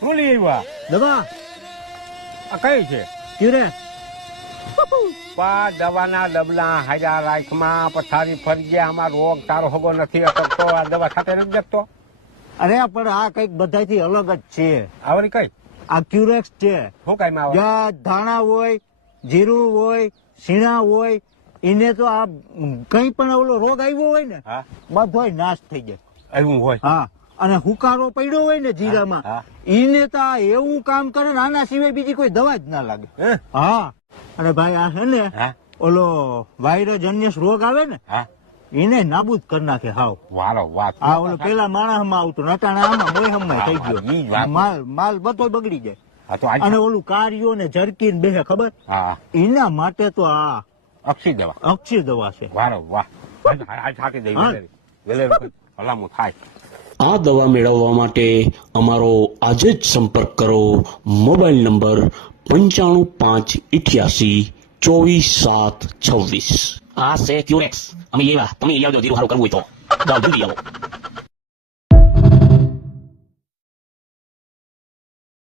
શું લઈ આવ્યા? દવા આ કઈ છે? ક્યુરે દવાના ડબલા હાજા રાખમાં પથારી ફરી ગયા. આમાં રોગ તારો હગો નથી અટકતો. આ દવા ખાતે નથી દેખતો. અરે પણ આ કઈક બધાથી અલગ જ છે. આવરી કઈ આ ક્યુરેક્સ છે. શું કઈ માં આવે? જ્યાં ધાણા હોય, જીરું હોય, સીણા હોય, એને તો આ કઈ પણ ઓલો રોગ આવ્યો હોય ને બધો નાશ થઈ જાય. આવ્યું હોય? હા. અને હુકારો પડ્યો હોય ને જીરામાં, એને તો આ એવું કામ કરે ને આના સિવાય બીજી કોઈ દવા જ ના લાગે. હા. અને ભાઈ આ છે ને ઓલો વાયરસ અન્ય રોગ આવે ને એને નાબૂદ કરી નાખે. હાવ વારો વાત. આ ઓલો પેલા માણસ માં આવતું નટાણા આમાં મોહમ્માં થઈ ગયો. માલ બધો બગડી જાય. અને ઓલું કાર્યો ને જરકીન બેહે ખબર, એના માટે તો આ અક્ષી દવા છે. વારો વાહ. ભલામું થાય. આ દવા મેળવવા માટે અમારો આજે જ સંપર્ક કરો. Mobile number 9558847726. આ છે ક્યુરેક્સ. અમે એવા તમે લઈ આવજો. ધીરું સારું કરવું હોય તો જલ્દી આવો.